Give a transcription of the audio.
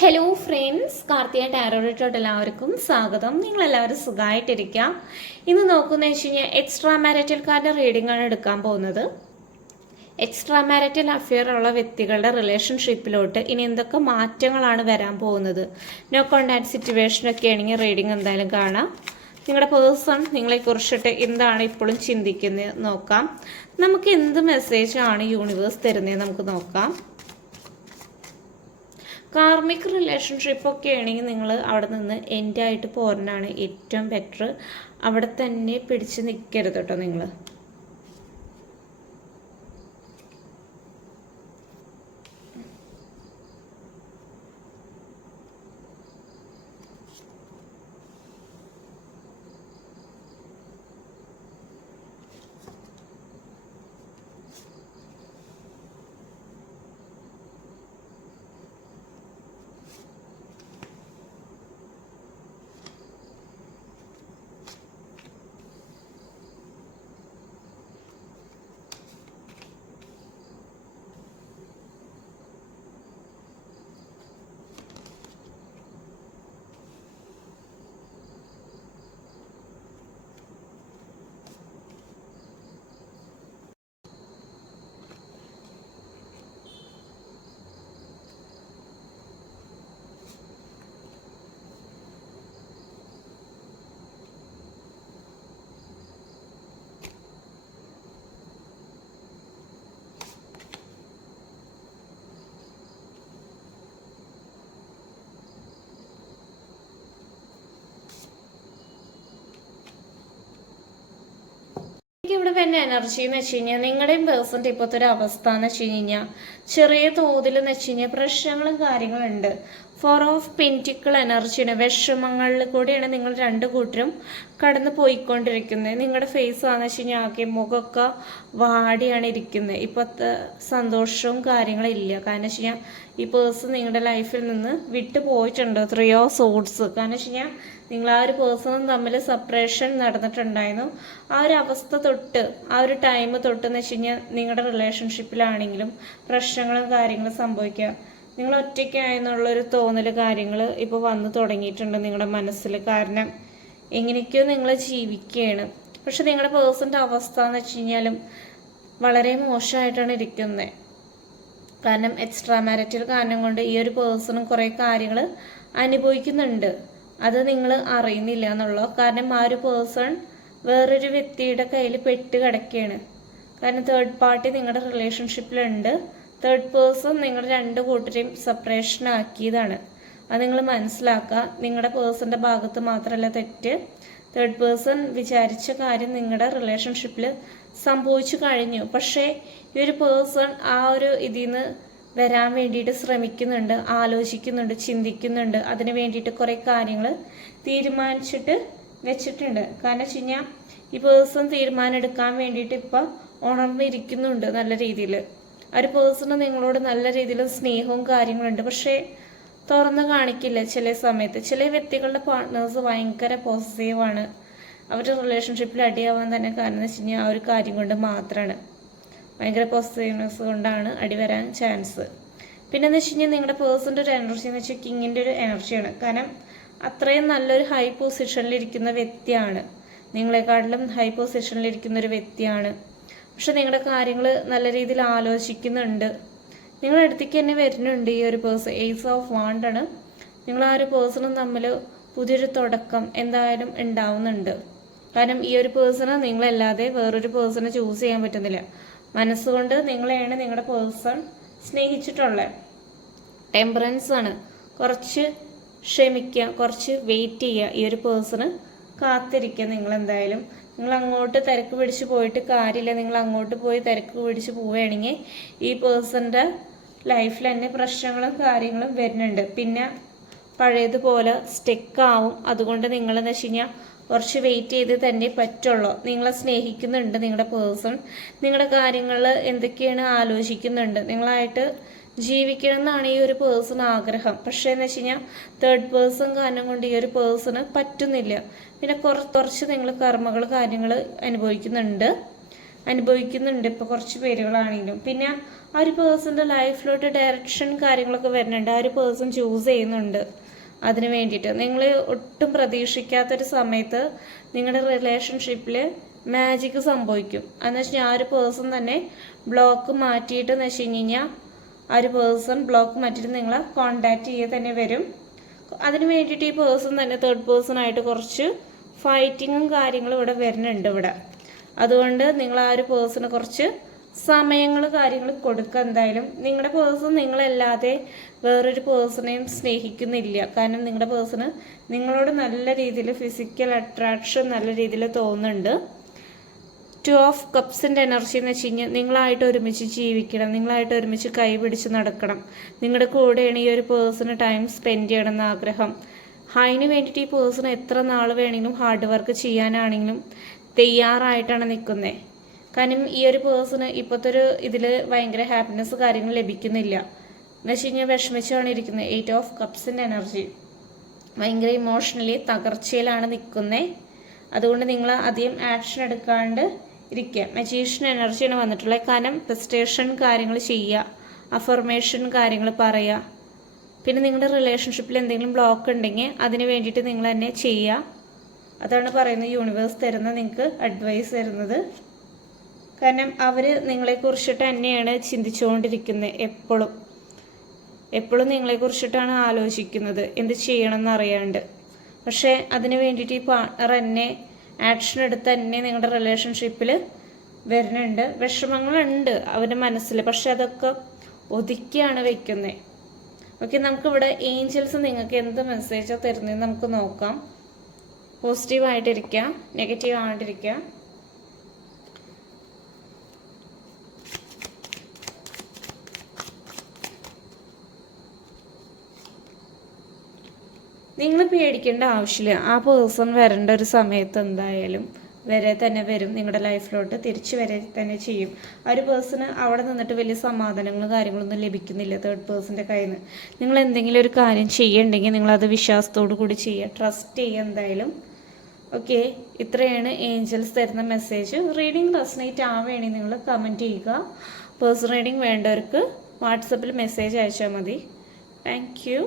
Hello friends, Karthika ടാരോറിട്ടോട്ട് എല്ലാവർക്കും സ്വാഗതം. നിങ്ങളെല്ലാവരും സുഖമായിട്ടിരിക്കാം. ഇന്ന് നോക്കുന്നത് വെച്ച് കഴിഞ്ഞാൽ എക്സ്ട്രാ മാരിറ്റൽക്കാരുടെ റീഡിംഗ് ആണ് എടുക്കാൻ പോകുന്നത്. എക്സ്ട്രാ മാരിറ്റൽ അഫെയർ ഉള്ള വ്യക്തികളുടെ റിലേഷൻഷിപ്പിലോട്ട് ഇനി എന്തൊക്കെ മാറ്റങ്ങളാണ് വരാൻ പോകുന്നത്. നോ കോണ്ടാക്ട് സിറ്റുവേഷനൊക്കെ ആണെങ്കിൽ റീഡിംഗ് എന്തായാലും കാണാം. നിങ്ങളുടെ പേഴ്സൺ നിങ്ങളെക്കുറിച്ചിട്ട് എന്താണ് ഇപ്പോഴും ചിന്തിക്കുന്നത് നോക്കാം. നമുക്ക് എന്ത് മെസ്സേജാണ് യൂണിവേഴ്സ് തരുന്നത് നമുക്ക് നോക്കാം. കാർമിക് റിലേഷൻഷിപ്പ് ഒക്കെ ആണെങ്കിൽ നിങ്ങൾ അവിടെ നിന്ന് എൻഡ് ആയിട്ട് പോരാനാണ് ഏറ്റവും ബെറ്റർ. അവിടെ തന്നെ പിടിച്ച് നിൽക്കരുത് കേട്ടോ നിങ്ങൾ. ഇവിടെ വരുന്ന എനർജി എന്ന് വെച്ച് കഴിഞ്ഞാൽ നിങ്ങളുടെയും പേഴ്സൻ്റെ ഇപ്പോഴത്തെ ഒരു അവസ്ഥ എന്ന് വെച്ച് കഴിഞ്ഞാൽ ചെറിയ തോതിൽ എന്ന് വെച്ച് കഴിഞ്ഞാൽ പ്രശ്നങ്ങളും കാര്യങ്ങളുണ്ട്. 4 ഓഫ് പെന്റിക്കിൾ എനർജിയാണ്. വിഷമങ്ങളിൽ കൂടെയാണ് നിങ്ങൾ രണ്ട് കൂട്ടരും കടന്നു പോയിക്കൊണ്ടിരിക്കുന്നത്. നിങ്ങളുടെ ഫേസ് ആണെന്ന് വെച്ച് കഴിഞ്ഞാൽ ആകെ മുഖമൊക്കെ വാടിയാണ് ഇരിക്കുന്നത്. ഇപ്പോഴത്തെ സന്തോഷവും കാര്യങ്ങളും ഇല്ല. കാരണം വെച്ച് കഴിഞ്ഞാൽ ഈ പേഴ്സൺ നിങ്ങളുടെ ലൈഫിൽ നിന്ന് വിട്ടു പോയിട്ടുണ്ട്. 3 ഓഫ് സോഡ്സ്. കാരണം വെച്ച് കഴിഞ്ഞാൽ നിങ്ങൾ ആ ഒരു പേഴ്സണും തമ്മിൽ സെപ്പറേഷൻ നടന്നിട്ടുണ്ടായിരുന്നു. ആ ഒരു അവസ്ഥ തൊട്ട് ആ ഒരു ടൈം തൊട്ടെന്ന് വെച്ച് കഴിഞ്ഞാൽ നിങ്ങളുടെ റിലേഷൻഷിപ്പിലാണെങ്കിലും പ്രശ്നങ്ങളും കാര്യങ്ങളും സംഭവിക്കുക. നിങ്ങൾ ഒറ്റയ്ക്കായെന്നുള്ളൊരു തോന്നൽ കാര്യങ്ങൾ ഇപ്പോൾ വന്നു തുടങ്ങിയിട്ടുണ്ട് നിങ്ങളുടെ മനസ്സിൽ. കാരണം എങ്ങനെയൊക്കെയോ നിങ്ങൾ ജീവിക്കുകയാണ്. പക്ഷെ നിങ്ങളുടെ പേഴ്സൻ്റെ അവസ്ഥ എന്ന് വെച്ച് കഴിഞ്ഞാലും വളരെ മോശമായിട്ടാണ് ഇരിക്കുന്നത്. കാരണം എക്സ്ട്രാ മാരിറ്റൽ കാരണം കൊണ്ട് ഈ ഒരു പേഴ്സണും കുറേ കാര്യങ്ങൾ അനുഭവിക്കുന്നുണ്ട്. അത് നിങ്ങൾ അറിയുന്നില്ല എന്നുള്ളൂ. കാരണം ആ ഒരു പേഴ്സൺ വേറൊരു വ്യക്തിയുടെ കയ്യിൽ പെട്ട് കിടക്കുകയാണ്. കാരണം തേർഡ് പാർട്ടി നിങ്ങളുടെ റിലേഷൻഷിപ്പിലുണ്ട്. തേർഡ് പേഴ്സൺ നിങ്ങൾ രണ്ട് കൂട്ടരെയും സെപ്പറേഷൻ ആക്കിയതാണ്. അത് നിങ്ങൾ മനസ്സിലാക്കുക. നിങ്ങളുടെ പേഴ്സൻ്റെ ഭാഗത്ത് മാത്രമല്ല തെറ്റ്. തേർഡ് പേഴ്സൺ വിചാരിച്ച കാര്യം നിങ്ങളുടെ റിലേഷൻഷിപ്പിൽ സംഭവിച്ചു കഴിഞ്ഞു. പക്ഷേ ഈ ഒരു പേഴ്സൺ ആ ഒരു ഇതിൽ നിന്ന് വരാൻ വേണ്ടിയിട്ട് ശ്രമിക്കുന്നുണ്ട്, ആലോചിക്കുന്നുണ്ട്, ചിന്തിക്കുന്നുണ്ട്. അതിന് വേണ്ടിയിട്ട് കുറേ കാര്യങ്ങൾ തീരുമാനിച്ചിട്ട് വെച്ചിട്ടുണ്ട്. കാരണം വെച്ച് കഴിഞ്ഞാൽ ഈ പേഴ്സൺ തീരുമാനം എടുക്കാൻ വേണ്ടിയിട്ട് ഇപ്പം ഉണർന്നിരിക്കുന്നുണ്ട് നല്ല രീതിയിൽ. ആ ഒരു പേഴ്സണ് നിങ്ങളോട് നല്ല രീതിയിൽ സ്നേഹവും കാര്യങ്ങളുണ്ട്. പക്ഷേ തുറന്ന് കാണിക്കില്ല ചില സമയത്ത്. ചില വ്യക്തികളുടെ പാർട്ട്നേഴ്സ് ഭയങ്കര പോസിറ്റീവാണ്. അവരുടെ റിലേഷൻഷിപ്പിൽ അടിയാവാൻ തന്നെ കാരണം എന്ന് വെച്ച് കഴിഞ്ഞാൽ ആ ഒരു കാര്യം കൊണ്ട് മാത്രമാണ്. ഭയങ്കര പോസിറ്റീവ്നെസ് കൊണ്ടാണ് അടി വരാൻ ചാൻസ്. പിന്നെന്ന് വെച്ച് കഴിഞ്ഞാൽ നിങ്ങളുടെ പേഴ്സൻ്റെ ഒരു എനർജി എന്ന് വെച്ചാൽ കിങ്ങിൻ്റെ ഒരു എനർജിയാണ്. കാരണം അത്രയും നല്ലൊരു ഹൈ പൊസിഷനിലിരിക്കുന്ന വ്യക്തിയാണ്. നിങ്ങളെക്കാട്ടിലും ഹൈ പൊസിഷനിലിരിക്കുന്ന ഒരു വ്യക്തിയാണ്. പക്ഷെ നിങ്ങളുടെ കാര്യങ്ങൾ നല്ല രീതിയിൽ ആലോചിക്കുന്നുണ്ട്. നിങ്ങളുടെ അടുത്തേക്ക് തന്നെ വരുന്നുണ്ട് ഈ ഒരു പേഴ്സൺ. Ace of വാണ്ടാണ്. നിങ്ങൾ ആ ഒരു പേഴ്സണും തമ്മിൽ പുതിയൊരു തുടക്കം എന്തായാലും ഉണ്ടാവുന്നുണ്ട്. കാരണം ഈ ഒരു പേഴ്സണ് നിങ്ങളല്ലാതെ വേറൊരു പേഴ്സണെ ചൂസ് ചെയ്യാൻ പറ്റുന്നില്ല. മനസ്സുകൊണ്ട് നിങ്ങളെയാണ് നിങ്ങളുടെ പേഴ്സൺ സ്നേഹിച്ചിട്ടുള്ളത്. ടെമ്പറൻസ് ആണ്. കുറച്ച് ക്ഷമിക്കുക, കുറച്ച് വെയിറ്റ് ചെയ്യുക. ഈ ഒരു പേഴ്സണ് കാത്തിരിക്കുക. നിങ്ങളെന്തായാലും നിങ്ങൾ അങ്ങോട്ട് തിരക്ക് പിടിച്ച് പോയിട്ട് കാര്യമില്ല. നിങ്ങൾ അങ്ങോട്ട് പോയി തിരക്ക് പിടിച്ച് പോവുകയാണെങ്കിൽ ഈ പേഴ്സൻ്റെ ലൈഫിൽ തന്നെ പ്രശ്നങ്ങളും കാര്യങ്ങളും വരുന്നുണ്ട്. പിന്നെ പഴയതുപോലെ സ്റ്റെക്കാവും. അതുകൊണ്ട് നിങ്ങളെന്ന് വെച്ച് കഴിഞ്ഞാൽ കുറച്ച് വെയിറ്റ് ചെയ്ത് തന്നെ പറ്റുള്ളൂ. നിങ്ങളെ സ്നേഹിക്കുന്നുണ്ട് നിങ്ങളുടെ പേഴ്സൺ. നിങ്ങളുടെ കാര്യങ്ങൾ എന്തൊക്കെയാണ് ആലോചിക്കുന്നുണ്ട്. നിങ്ങളായിട്ട് ജീവിക്കണം എന്നാണ് ഈ ഒരു പേഴ്സൺ ആഗ്രഹം. പക്ഷേ എന്ന് വെച്ച് കഴിഞ്ഞാൽ തേർഡ് പേഴ്സൺ കാരണം കൊണ്ട് ഈ ഒരു പേഴ്സണ് പറ്റുന്നില്ല. പിന്നെ കുറച്ച് നിങ്ങൾ കർമ്മകൾ കാര്യങ്ങൾ അനുഭവിക്കുന്നുണ്ട്. അനുഭവിക്കുന്നുണ്ട് ഇപ്പോൾ കുറച്ച് പേരുകളാണെങ്കിലും. പിന്നെ ആ ഒരു പേഴ്സൻ്റെ ലൈഫിലോട്ട് ഡയറക്ഷൻ കാര്യങ്ങളൊക്കെ വരുന്നുണ്ട്. ആ ഒരു പേഴ്സൺ ചൂസ് ചെയ്യുന്നുണ്ട് അതിന് വേണ്ടിയിട്ട്. നിങ്ങൾ ഒട്ടും പ്രതീക്ഷിക്കാത്തൊരു സമയത്ത് നിങ്ങളുടെ റിലേഷൻഷിപ്പിൽ മാജിക് സംഭവിക്കും. എന്ന് വെച്ച് കഴിഞ്ഞാൽ ആ ഒരു പേഴ്സൺ തന്നെ ബ്ലോക്ക് മാറ്റിയിട്ട് എന്ന് വെച്ച് കഴിഞ്ഞാൽ ആ ഒരു പേഴ്സൺ ബ്ലോക്ക് മാറ്റിയിട്ട് നിങ്ങളെ കോണ്ടാക്ട് ചെയ്ത് തന്നെ വരും. അതിന് വേണ്ടിയിട്ട് ഈ പേഴ്സൺ തന്നെ തേർഡ് പേഴ്സണായിട്ട് കുറച്ച് ഫൈറ്റിങ്ങും കാര്യങ്ങളും ഇവിടെ വരുന്നുണ്ട് ഇവിടെ. അതുകൊണ്ട് നിങ്ങൾ ആ ഒരു പേഴ്സണ് കുറച്ച് സമയങ്ങൾ കാര്യങ്ങൾ കൊടുക്കുക. എന്തായാലും നിങ്ങളുടെ പേഴ്സൺ നിങ്ങളല്ലാതെ വേറൊരു പേഴ്സണെയും സ്നേഹിക്കുന്നില്ല. കാരണം നിങ്ങളുടെ പേഴ്സണ് നിങ്ങളോട് നല്ല രീതിയിൽ ഫിസിക്കൽ അട്രാക്ഷൻ നല്ല രീതിയിൽ തോന്നുന്നുണ്ട്. 2 ഓഫ് കപ്സിൻ്റെ എനർജി എന്ന് വെച്ച് കഴിഞ്ഞാൽ നിങ്ങളായിട്ട് ഒരുമിച്ച് ജീവിക്കണം, നിങ്ങളായിട്ട് ഒരുമിച്ച് കൈ പിടിച്ച് നടക്കണം, നിങ്ങളുടെ കൂടെയാണ് ഈ ഒരു പേഴ്സണ് ടൈം സ്പെൻഡ് ചെയ്യണം എന്ന് ആഗ്രഹം. അതിന് വേണ്ടിയിട്ട് ഈ പേഴ്സൺ എത്ര നാൾ വേണമെങ്കിലും ഹാർഡ് വർക്ക് ചെയ്യാനാണെങ്കിലും തയ്യാറായിട്ടാണ് നിൽക്കുന്നത്. കാരണം ഈ ഒരു പേഴ്സണ് ഇപ്പോഴത്തെ ഒരു ഇതിൽ ഭയങ്കര ഹാപ്പിനെസ് കാര്യങ്ങൾ ലഭിക്കുന്നില്ല. എന്ന് വെച്ച് കഴിഞ്ഞാൽ വിഷമിച്ചാണ് ഇരിക്കുന്നത്. 8 ഓഫ് കപ്സിൻ്റെ എനർജി ഭയങ്കര ഇമോഷണലി തകർച്ചയിലാണ് നിൽക്കുന്നത്. അതുകൊണ്ട് നിങ്ങൾ അധികം ആക്ഷൻ എടുക്കാണ്ട് ഇരിക്കുക. മജീഷ്യൻ എനർജിയാണ് വന്നിട്ടുള്ളത്. കാരണം പ്രസ്റ്റേഷൻ കാര്യങ്ങൾ ചെയ്യുക, അഫർമേഷൻ കാര്യങ്ങൾ പറയുക. പിന്നെ നിങ്ങളുടെ റിലേഷൻഷിപ്പിൽ എന്തെങ്കിലും ബ്ലോക്ക് ഉണ്ടെങ്കിൽ അതിന് വേണ്ടിയിട്ട് നിങ്ങൾ തന്നെ ചെയ്യുക. അതാണ് പറയുന്നത് യൂണിവേഴ്സ് തരുന്ന നിങ്ങൾക്ക് അഡ്വൈസ് തരുന്നത്. കാരണം അവർ നിങ്ങളെക്കുറിച്ചിട്ട് തന്നെയാണ് ചിന്തിച്ചുകൊണ്ടിരിക്കുന്നത്. എപ്പോഴും നിങ്ങളെക്കുറിച്ചിട്ടാണ് ആലോചിക്കുന്നത്, എന്ത് ചെയ്യണമെന്ന് അറിയാണ്ട്. പക്ഷേ അതിന് വേണ്ടിയിട്ട് ഈ പാർട്ണർ തന്നെ ആക്ഷൻ എടുത്ത് തന്നെ നിങ്ങളുടെ റിലേഷൻഷിപ്പിൽ വരുന്നുണ്ട്. വിഷമങ്ങളുണ്ട് അവരുടെ മനസ്സിൽ, പക്ഷെ അതൊക്കെ ഒതുക്കിയാണ് വയ്ക്കുന്നത്. ഓക്കെ, നമുക്കിവിടെ ഏഞ്ചൽസ് നിങ്ങൾക്ക് എന്ത് മെസ്സേജാണ് തരുന്നതെന്ന് നമുക്ക് നോക്കാം. പോസിറ്റീവായിട്ടിരിക്കുക, നെഗറ്റീവ് ആയിട്ടിരിക്കുക. നിങ്ങൾ പേടിക്കേണ്ട ആവശ്യമില്ല. ആ പേഴ്സൺ വരേണ്ട ഒരു സമയത്ത് എന്തായാലും വരെ തന്നെ വരും, നിങ്ങളുടെ ലൈഫിലോട്ട് തിരിച്ചു വരെ തന്നെ ചെയ്യും. ആ ഒരു പേഴ്സണ് അവിടെ നിന്നിട്ട് വലിയ സമാധാനങ്ങളും കാര്യങ്ങളൊന്നും ലഭിക്കുന്നില്ല തേർഡ് പേഴ്സൻ്റെ കയ്യിൽ നിന്ന്. നിങ്ങൾ എന്തെങ്കിലും ഒരു കാര്യം ചെയ്യണ്ടെങ്കിൽ നിങ്ങളത് വിശ്വാസത്തോടു കൂടി ചെയ്യുക, ട്രസ്റ്റ് ചെയ്യുക എന്തായാലും. ഓക്കെ, ഇത്രയാണ് ഏഞ്ചൽസ് തരുന്ന മെസ്സേജ്. റീഡിംഗ് റെസനേറ്റ് ആവുകയാണെങ്കിൽ നിങ്ങൾ കമൻറ്റ് ചെയ്യുക. പേഴ്സണൽ റീഡിംഗ് വേണ്ടവർക്ക് വാട്സപ്പിൽ മെസ്സേജ് അയച്ചാൽ മതി. Thank you.